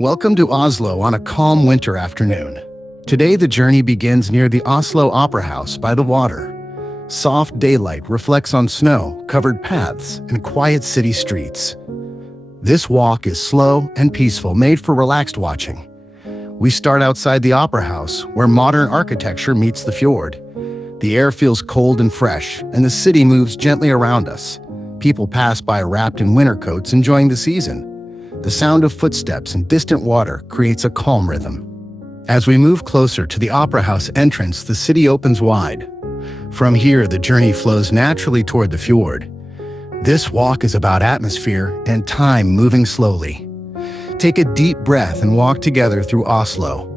Welcome to Oslo on a calm winter afternoon. Today the journey begins near the Oslo Opera House by the water. Soft daylight reflects on snow-covered paths and quiet city streets. This walk is slow and peaceful, made for relaxed watching. We start outside the Opera House, where modern architecture meets the fjord. The air feels cold and fresh, and the city moves gently around us. People pass by wrapped in winter coats, enjoying the season. The sound of footsteps and distant water creates a calm rhythm. As we move closer to the Opera House entrance, the city opens wide. From here, the journey flows naturally toward the fjord. This walk is about atmosphere and time moving slowly. Take a deep breath and walk together through Oslo.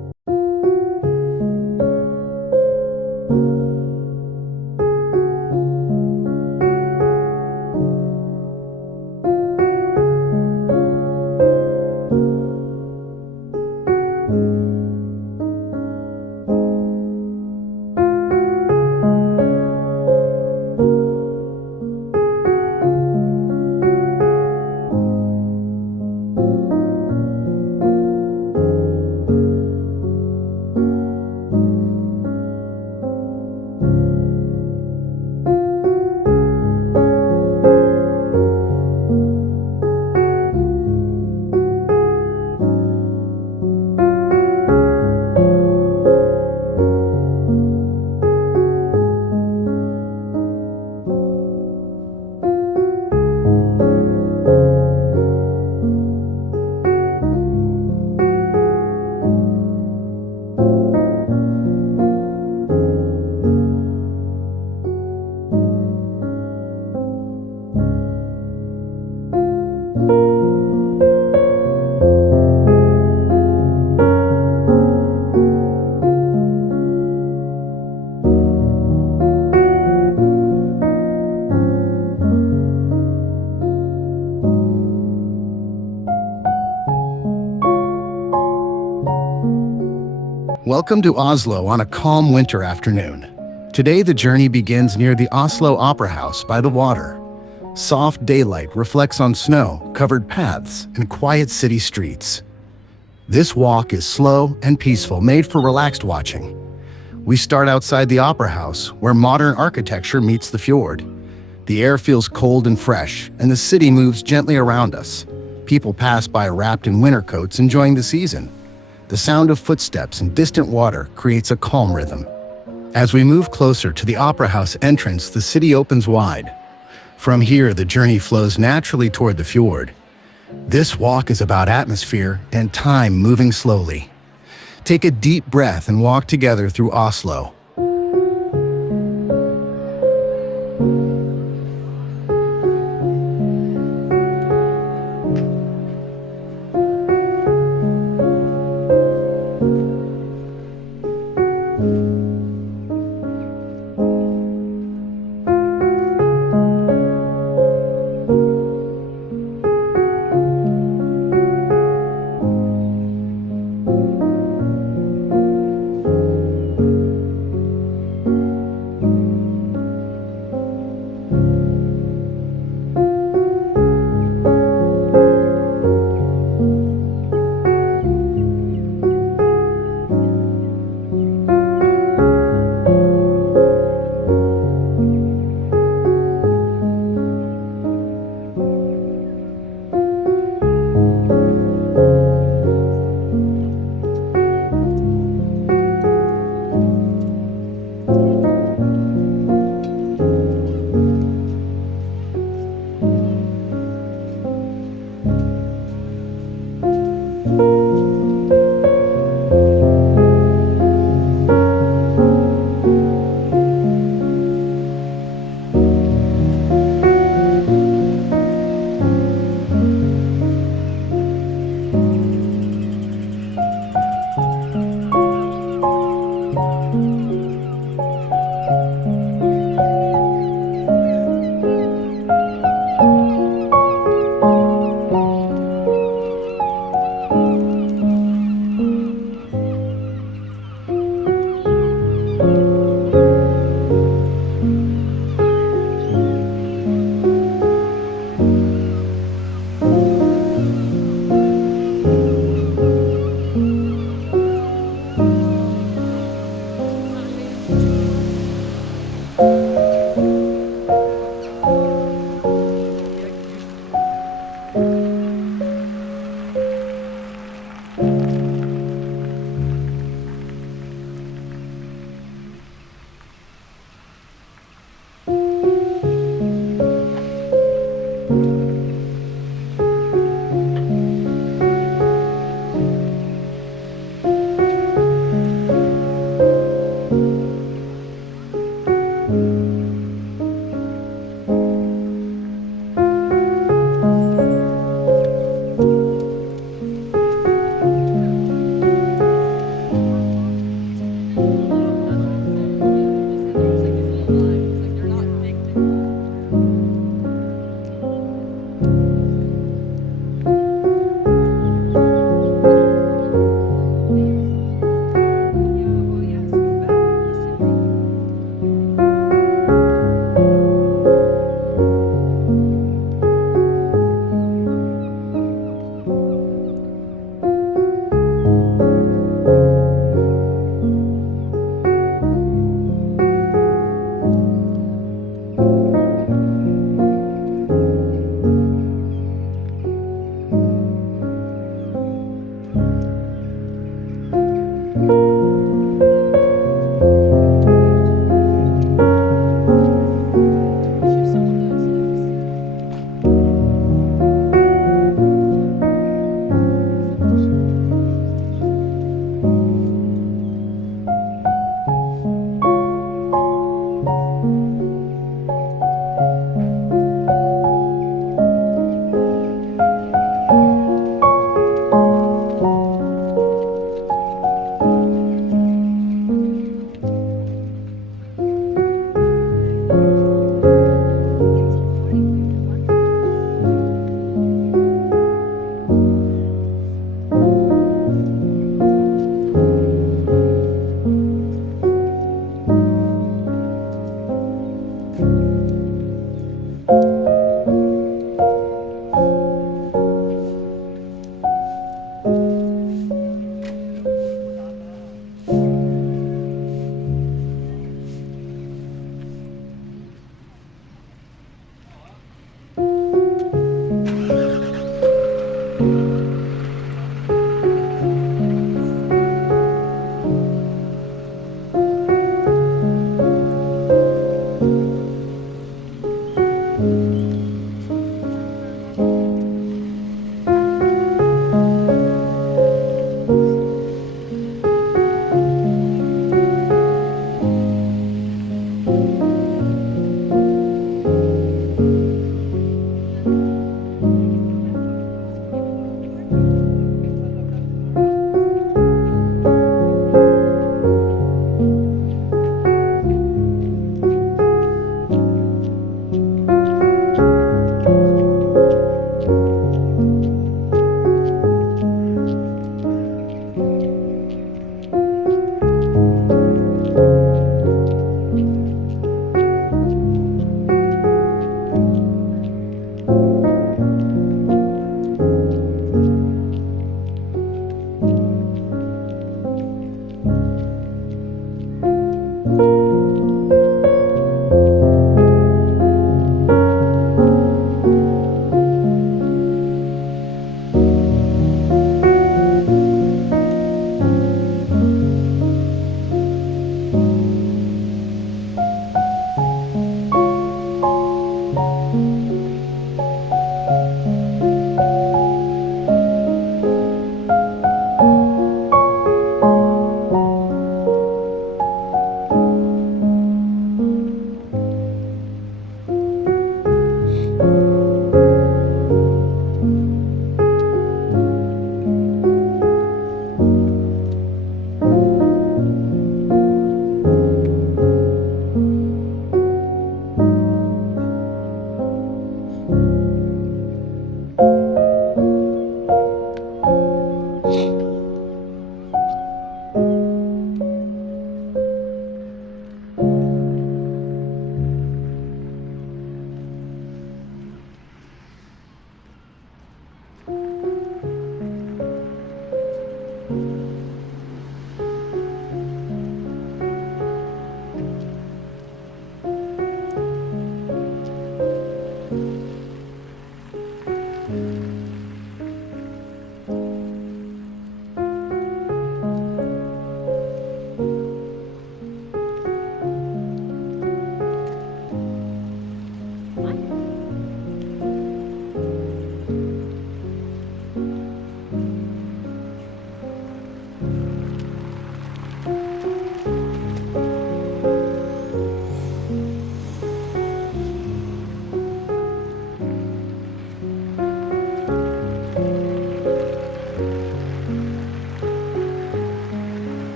Welcome to Oslo on a calm winter afternoon. Today the journey begins near the Oslo Opera House by the water. Soft daylight reflects on snow-covered paths and quiet city streets. This walk is slow and peaceful, made for relaxed watching. We start outside the Opera House, where modern architecture meets the fjord. The air feels cold and fresh, and the city moves gently around us. People pass by wrapped in winter coats, enjoying the season. The sound of footsteps and distant water creates a calm rhythm. As we move closer to the Opera House entrance, the city opens wide. From here, the journey flows naturally toward the fjord. This walk is about atmosphere and time moving slowly. Take a deep breath and walk together through Oslo.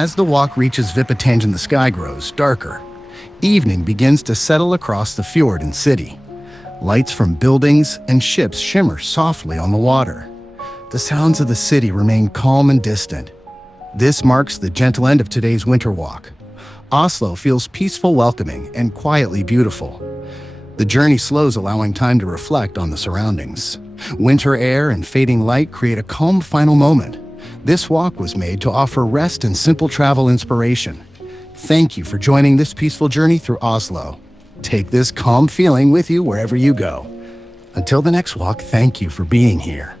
As the walk reaches Vippetangen, the sky grows darker. Evening begins to settle across the fjord and city. Lights from buildings and ships shimmer softly on the water. The sounds of the city remain calm and distant. This marks the gentle end of today's winter walk. Oslo feels peaceful, welcoming, and quietly beautiful. The journey slows, allowing time to reflect on the surroundings. Winter air and fading light create a calm final moment. This walk was made to offer rest and simple travel inspiration. Thank you for joining this peaceful journey through Oslo. Take this calm feeling with you wherever you go. Until the next walk, thank you for being here.